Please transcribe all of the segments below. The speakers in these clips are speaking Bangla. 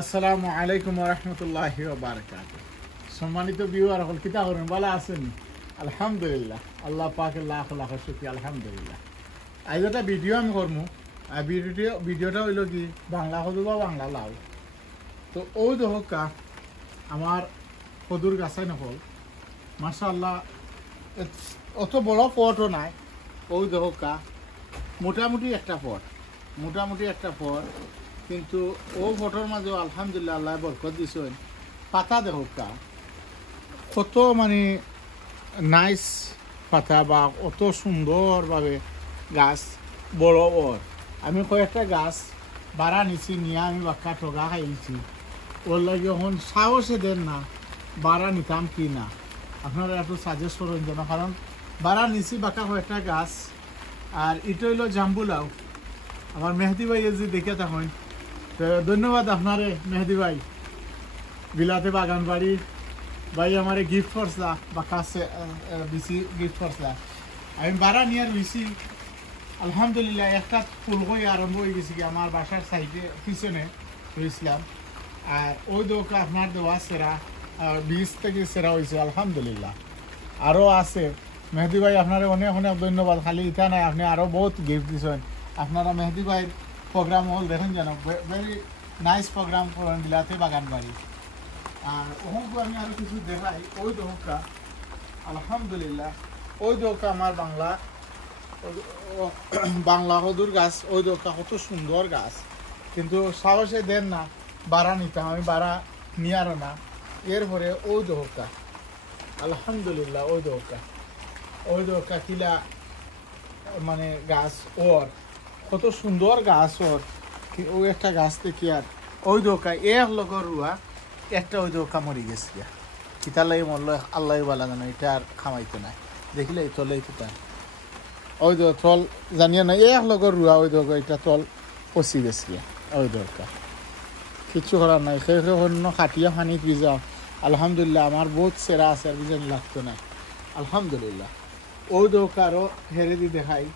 আসসালামু আলাইকুম রহমতুল্লাহি বারাকাতুহু। সম্মানিত ভিউয়ার হল কিতা করেন, ভালো আছেন? আলহামদুলিল্লাহ, আল্লাহ পাকের লাখ লাখ শুকরিয়া। আলহামদুলিল্লাহ। আজ একটা ভিডিও আমি করবো। আর ভিডিওটা হইল কি বাংলা সদু বা বাংলা লাউ। তো ও দহকা আমার সদুর গাছাই নকল মাশাআল্লাহ, অত বড় পটও নাই। ওই দহকা মোটামুটি একটা পট, কিন্তু ও ফটোর মাঝেও আলহামদুলিল্লাহ আল্লাহ বরকত দিছেন। পাতা দেখা কত মানে নাইস পাতা, বা অত সুন্দরভাবে গাছ বড় ওর। আমি কয়েকটা গাছ বাড়া নিছি, নিয়ে আমি বাক্কা টগা খাইছি। ওর লাগে এখন সাহসে দেন না বাড়া নিতাম কি না, আপনারা একটু সাজেস্ট করেন যেন। কারণ বাড়া নিছি বাক্কা কয়েকটা গাছ। আর এটা হইল জাম্বুলাও। আমার মেহেদি ভাই যে দেখে থাকেন, তো ধন্যবাদ আপনারে মেহেদি ভাই। বিলাতে বাগান বাড়ি ভাই আমার গিফট করছিলা বা কাছে বেশি গিফট করছিলা। আমি বাড়া নিয়ে রয়েছি আলহামদুলিল্লাহ। একটা ফুল হয়ে আরম্ভ হয়ে গেছি আমার বাসার সাইডে পিছনে রয়েছিলাম। আর ওই দোকা আপনার দেওয়া সেরা 20 থেকে সেরা হয়েছে আলহামদুলিল্লাহ। আরও আছে মেহেদি ভাই, আপনারা অনেক অনেক ধন্যবাদ। খালি ইটা নাই, আপনি আরও বহুত গিফট দিচ্ছেন। আপনারা মেহেদি ভাইয়ের প্রোগ্রাম হল দেখেন যেন, ভেরি নাইস প্রোগ্রাম করেন বিলাতে বাগান বাড়ি। আর ওহকে আমি আরও কিছু দেখাই। ওই দোকা আলহামদুলিল্লাহ, ওই দোকা আমার বাংলা হদুর গাছ। ওই দোকা কত সুন্দর গাছ, কিন্তু সাহসে দেন না বাড়া নিতাম, আমি বাড়া নিয়ারও না। এরপরে ওই দোকা আলহামদুলিল্লাহ, ওই দোকা কিলা মানে গাছ ওর কত সুন্দর গাছ ওর। ওই একটা গাছ থেকে আর ওই দোকা এক লগর রুয়া একটা ওই দোকা মরি গেছে গিয়া। কিতালাই মরল আল্লাহ বালা জানো, এটা আর খামাইতে নাই। দেখিলে তলেই তো ওই দো তল জানিয়ে না এক লগর রুয়া ওই দোকা এটা তল পচি গেছে গিয়া। ওই দোকা কিচ্ছু করার নাই, সেই অন্য খাটিয়া পানি ভিজাও। আলহামদুলিল্লাহ আমার বহুত সেরা আছে, আর বিজানি লাগতো না আলহামদুলিল্লাহ। ওই দোকা আরও হেরে দি দেখাই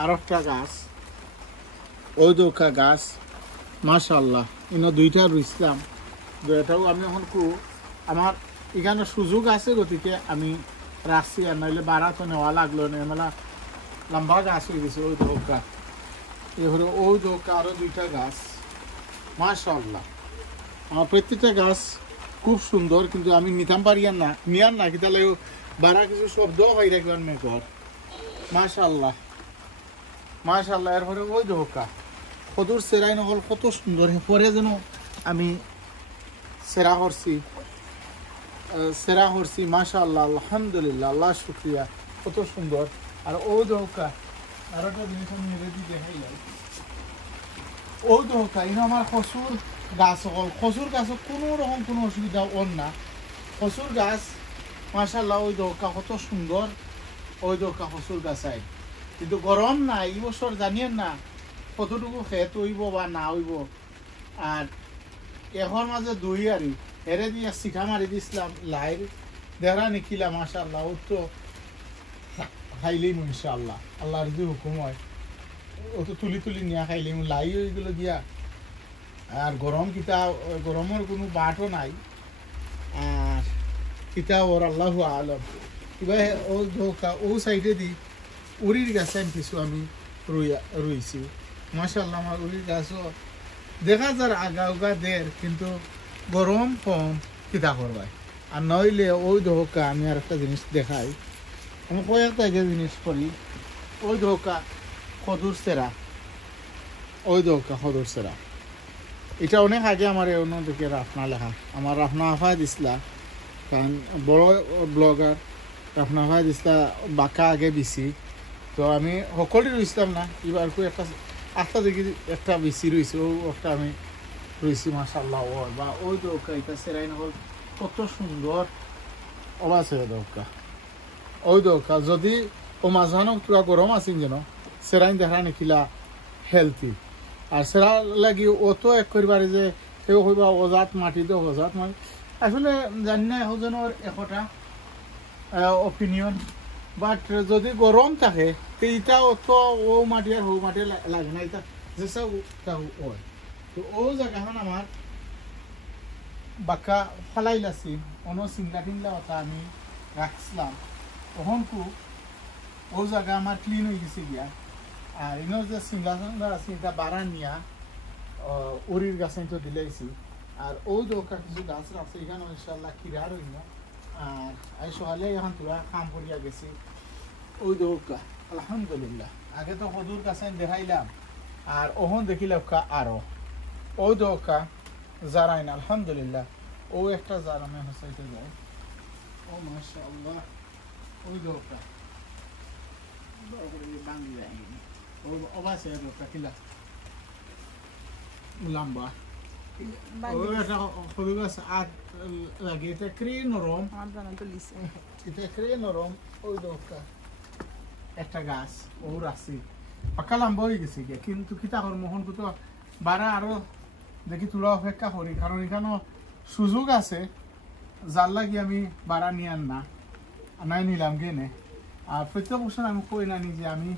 আর একটা গাছ। ওই দোকা গাছ মাশাআল্লাহ, ইনো দুইটা রুইছিলাম। দুইটাও আমি এখন আমার এখানে সুযোগ আছে, গতিকে আমি রাখছি। আর নইলে বাড়া তো নেওয়া লাগলো না, মেলা লম্বা গাছ হয়ে গেছে ওই দোকা। এবারে ওই দোকা আরও দুইটা গাছ মাশাআল্লাহ। আমার প্রত্যেকটা গাছ খুব সুন্দর, কিন্তু আমি নিতাম পারি নিয়ার না কি তাহলে বাড়া কিছু শব্দও হয় রাখবেন মেঘর। মাশাআল্লাহ মাশাআল্লাহ। এরপরে ওই দোকা কদুর সেরাই নকল কত সুন্দর। পরে যেন আমি সেরা করছি মাশাআল্লাহ আলহামদুলিল্লাহ, আল্লাহ শুক্রিয়া, কত সুন্দর। আর ও দোকা আরো একটা জিনিস আমি রেডি দেখাই। ও দোকা ইনো আমার কচুর গাছ হল। কচুর গাছত কোনো রকম কোনো অসুবিধা ওর না। কচুর গাছ মাশাআল্লাহ, ওই দোকা কত সুন্দর। ওই দোকা কচুর গাছ আই, কিন্তু গরম না এই বছর, জানিয়েন না কতটুকু খেত হইব বা না হইব। আর এখন মাঝে দুই আরি হেরে দিয়ে শিখা মারি দিছিলাম লাইর দেহরা নিখিলা মাশাআল্লাহ। ও তো খাইলেই ইনশাআল্লাহ, আল্লাহর যদি হুকুম হয় ও তো তুলি নিয়ে খাইলেই লাই ওইগুলো দিয়া। আর গরমের কোনো বাটও নাই। আর কিতা ওর আল্লাহু আলম। কিবা ও সাইডে দি উড়ির গাছে কিছু আমি রুইছি মাশাআল্লাহ। আমার উড়ির গাছও দেখা যার আগা দের, কিন্তু গরম কম কিতা করবাই। আর নইলে ওই দোকা আমি আর একটা জিনিস দেখাই। আমি কয়েকটা জিনিস করি। ওই দোকা খদুর সেরা, এটা অনেক আগে আমার অন্যদিকে রাফনা লেখা। আমার রাফনা আফায় দিছিলা, কারণ বড় ব্লগার রাফনা আফায় দিছিলা বাঁকা আগে বেশি। তো আমি সকলে রইছিলাম না, এবার একটা দেখি একটা বেশি রয়েছে। ও একটা আমি রয়েছি মাশাআল্লাহ। ওর বা ওই দোকা এটা সেরাই নহল কত সুন্দর ওলা সেরা দোকা। ওই দোকা যদি ও মাঝখানো পুরা গরম আসেন যেন সেরাইন দেখা নিখিলা হেলথি। আর সেরা লাগি ও তো এক করিবারে যে কেউ হইবা অজাত মাটি তো অজাত মাটি আসলে জানি না এজনের একটা অপিনিয়ন। বাট যদি গরম থাকে তো এটা অত ও মাটি আর হৌ মাটি লাগে না, এটা যেসা ওর তো ও জায়গা এখন আমার বাক্কা ফালাইলাছি অন্য সিংলা টিংলা ওটা আমি রাখছিলাম তখন খুব ও জায়গা আমার ক্লিন হয়ে গেছে গিয়া আর ইনো যে সিংলা সিংলা আছে এটা বাড়া নিয়া উড়ির গাছে তো দিলাইছি আর ও দোকান কিছু গাছ আছে এখানে ইনশাল্লাহ কিরার হইল আর আমি সকালে এখন তোরা কাম করিয়া গেছি ওই দৌকা আলহামদুলিল্লাহ আগে তো কদুর কাছে দেখাইলাম আর ওহন দেখিলাম আরো ওই দৌকা জারাইন আলহামদুলিল্লাহ ও একটা জারামে হসাইতে যায় ও মাশাআল্লাহ ওই দৌকা বাঙি যায় ও অবাসে দৌকা কিলা লম্বা ও একটা কদুর গাছ আর লাগে এটা ক্রি নরম এটা ক্রি নরম ওই দৌকা একটা গাছ ও রাখছি পাকা লম্বা হয়ে গেছে গিয়া কিন্তু কিতা কর মোহন তো বারা আরো দেখি তোলা অপেক্ষা করি কারণ এখানে সুযোগ আছে যার লাগি আমি বাড়া নিয়ে আন না নাই নিলাম গেনে আর প্রত্যেক বছর আমি কই না যে আমি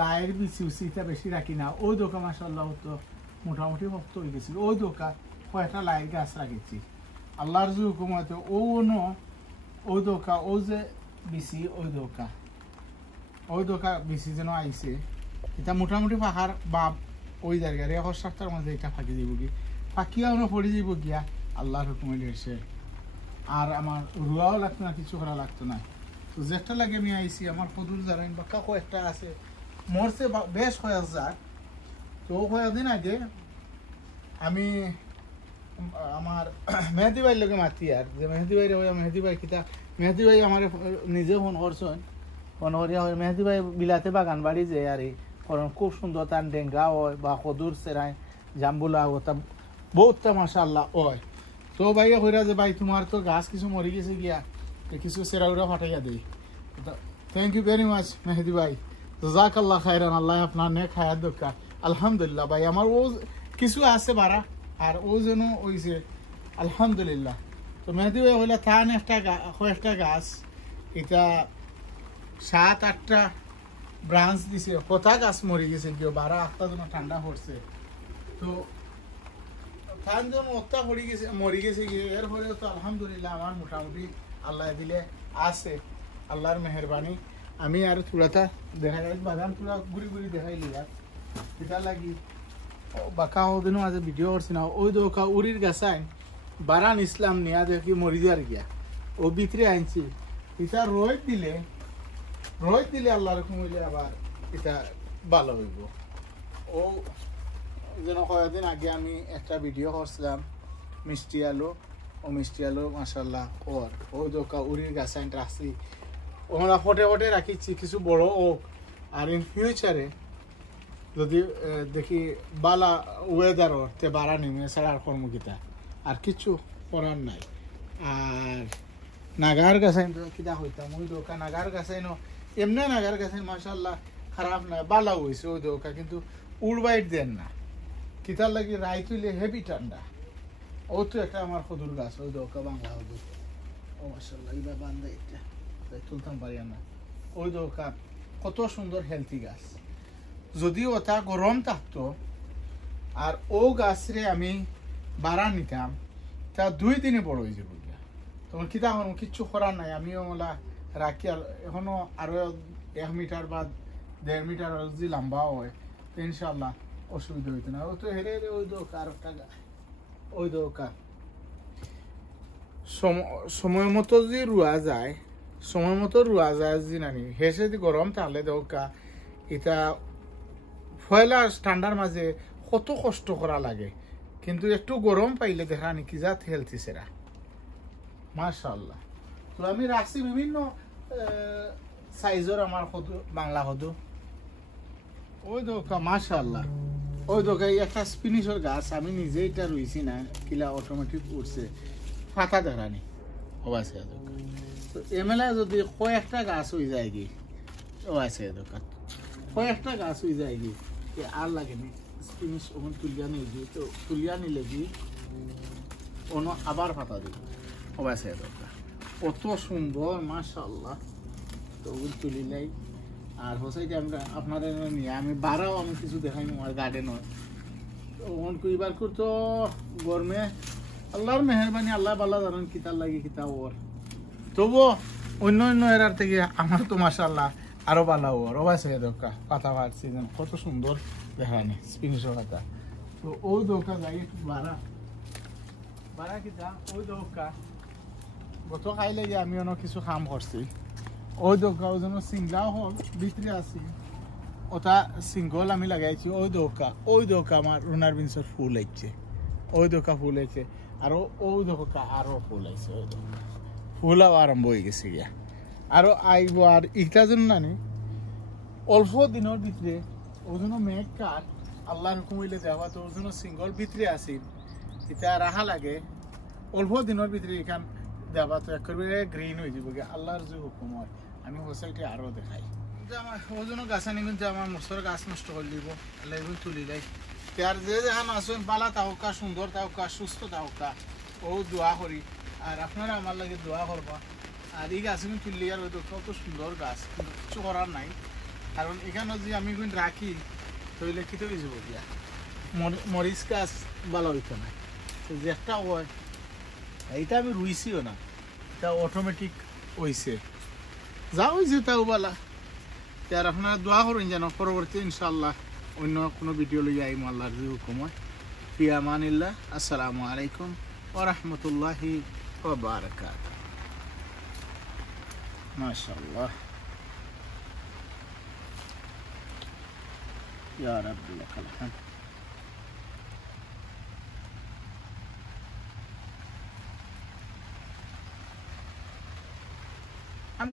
লাইয়ের বিচি উচি এটা বেশি রাখি না ওই দোকা মাসাল্লাহ তো মোটামুটি ভক্ত হয়ে গেছিল ওই দোকা কয়েকটা লাইয়ের গাছ রাখেছি আল্লাহর যে হুকুমতে ওই দোকা ও যে বিচি ওই দোকা বিচি যেন আইছে এটা মোটামুটি পাহার বাপ ওই জায়গায় 1 মাঝে এটা ফাঁকি দিব কি ফাঁকিয়া অন্য পড়ে দিব গিয়া আল্লাহর হুকুমে এসে আর আমার রুয়াও লাগতো না কিছু করা লাগতো না তো যেটা লাগে আমি আইসি আমার কদুর জারাইন বাক্কা কয়েকটা আছে মরছে বেশ কয়েক যাক তো কয়েকদিন আগে আমি আমার মেহেদি ভাইয়ের লোকে মাতি আর যে মেহেদি ভাই মেহেদি ভাই কিতা মেহেদি ভাই আমার নিজে ফোন করছেন ফোন করিয়া মেহেদি ভাই বিলাতে বাগান বাড়ি যে আর কারণ খুব সুন্দর তার ডেঙ্গা হয় বা কদুর সেরাই জাম্বুলা ওটা বহুতটা মাশাআল্লাহ হয় তো ভাইয়া কইরা যে ভাই তোমার তো গাছ কিছু মরে গেছে গিয়া কিছু সেরাউরা ফাটাইয়া দেই থ্যাংক ইউ ভেরি মাচ মেহেদি ভাই জাজাকাল্লাহ খাইরান আল্লাহ আপনার নেক হায়াত দোকা আলহামদুলিল্লাহ ভাই আমার ও কিছু আছে বারা আর ও যেন ওইছে আলহামদুলিল্লাহ তো মেহেদি ভাই হইলে থান একটা গাছ এটা 7-8টা ব্রাঞ্চ দিছে কথা গাছ মরে গেছে কেউ 12-8টা যেন ঠান্ডা পড়ছে তো থান যেন ওটা মরে গেছে গিয়ে এরপরে তো আলহামদুলিল্লাহ আমার মোটামুটি আল্লাহ দিলে আছে আল্লাহর মেহরবানি আমি আর থোড়াটা দেখা যায় বাগান থোড়া ঘুরি দেখাইলি আর সেটা লাগি বাঁকা ওদিনও আজ ভিডিও করছি না ওই দোকা উড়ির গাছাই বারান ইসলাম নিয়া দেখি মরি যার গিয়া ও ভিতরে আনছি এটা রোদ দিলে আল্লাহ রকম হইলে আবার এটা ভালো হইব ও যেন কয়েকদিন আগে আমি একটা ভিডিও করছিলাম মিষ্টি আলু মাশাল্লাহ ও দোকা উড়ির গাছাইন রাখছি ওরা ফটে রাখিছি কিছু বড় ওক আর ইন ফিউচারে যদি দেখি বালা ওয়েদারও তে বাড়া নেমে ছাড়ার কর্মকিতা আর কিছু করার নাই আর নাগার গাছাইন কিতা হইতাম ওই দোকা নাগার গাছাইন এমনি নাগার গাছাইন মাশাল্লাহ খারাপ নাই বালা হয়েছে ওই দোকা কিন্তু উড়বাইট দেন না কিতার লাগি রাই তুলে হেভি ঠান্ডা ও তো একটা আমার কদুর গাছ ওই দোকা বাংলা হদু ও মাশাল্লাহ এইবার বান্ধা এটা তুলতাম পারি না ওই দোকা কত সুন্দর হেলথি গাছ যদিও ওটা গরম থাকতো আর ও গাছরে আমি বাড়া নিতাম তা 2 দিনে বড় হয়ে যাবো তখন কিতা এখন কিচ্ছু করার নাই আমিও ওলা রাখি আর এখনো আরো 1 মিটার বা 1.5 মিটার যদি লম্বা হয় তো ইনশাল্লাহ অসুবিধা হইতো না ও তো হেরে ওই দোকা আর একটা ওই দোকা সময় মতো যদি রুয়া যায় যদি নানি হেসে যদি গরম তাহলে দোকা এটা ফয়লা ঠান্ডার মাঝে কত কষ্ট করা লাগে কিন্তু একটু গরম পাইলে দেখা নি কি জাত হেলথি সেরা মাশাআল্লাহ তো আমি রাখছি বিভিন্ন সাইজের আমার বাংলা হদু ওই দোকা মাশাআল্লাহ ওই দোকা একটা স্পিনিশর গাছ আমি নিজে এটা রইছি না কিলা অটোমেটিক উঠছে ফাতা ধরানি আছে দোকা তো এমএলএ যদি কয়েকটা গাছ হয়ে যায় কি ও আছে দোকান কয়েকটা গাছ হয়ে যায় কি আর লাগেনি স্পিনিশ ওখান তুলিয়া নিয়ে তো তুলিয়া নিলে কি অন্য আবার ফাতা দিই অবশ্যই দরকার কত সুন্দর মাশাআল্লাহ তো ওগুলো তুলিলাই আর হোসাইতে আমরা আপনাদের নিয়ে আমি বাড়াও আমি কিছু দেখাইনি আমার গার্ডেন उनको इबार को तो गौर में अल्लाह मेहरबानी अल्लाह बाला धरन किता लगी किता और तो वो অন্য এরার থেকে আমার তো মাশাআল্লাহ আরো ভালো ওর অবশ্যই দোকা পাতা ফাটছে কত সুন্দর দেখানি স্পিনিশ পাতা তো ও দোকা যাই একটু বাড়া কি যা ওই দোকা গত খাইলে যে আমি অন্য কিছু কাম করছি ওই দোকা ওই জন্য সিংলাও হল ভিতরে আছি ওটা সিঙ্গল আমি লাগাইছি ওই দোকা আমার রুনার বিনসের ফুল আইছে ওই দোকা ফুল আইছে আর ওই দোকা আরো ফুল আইছে ওই দোকা ফুলাও আরম্ভ হয়ে গেছে গিয়া আরো আইব আর ইটা জন্য নানি অল্প দিনের ভিতরে ওই জন্য মেঘ কাঠ আল্লাহর হুকুম হইলে যাওয়া তো ওই জন্য সিঙ্গল ভিতরে আসি এটা রাখা লাগে অল্প দিনের ভিতরে এখান দেওয়া তো একেবারে গ্রিন হয়ে যাব গিয়া আল্লাহর যে হুকুম হয় আমি হোসাইটি আরো দেখাই আমার ওই জন্য গাছ আনি কিন্তু আমার মশার গাছ নষ্ট করে দিব আল্লাহ এগুলো তুলি লাই তার যে যেখানে আসুন পালা তাহকা সুন্দর তাহকা সুস্থ তাহকা ও দোয়া করি আর আপনারা আমার লাগে দোয়া করবা আর এই গাছ কিন্তু তুললি আর হয়তো কত সুন্দর গাছ কিন্তু কিছু করার নাই কারণ এখানে যদি আমি কিন্তু রাখি তাহলে কি তৈরি যাব দিয়া মরিচ গাছ ভালো হইতো না যে একটা হয় এইটা আমি রুইছিও না এটা অটোমেটিক হয়েছে যা হয়েছে তাও বালা আর আপনারা দোয়া করুন যেন পরবর্তী ইনশাআল্লাহ অন্য কোনো ভিডিও লইয়া আইম আল্লাহর যে হুকুম হয় ফি আমানিল্লাহ আসসালামু আলাইকুম ওয়া রাহমাতুল্লাহি ওয়া বারাকাতুহু মাশাআল্লাহ ইয়া রাব্বি লাকাল হামদ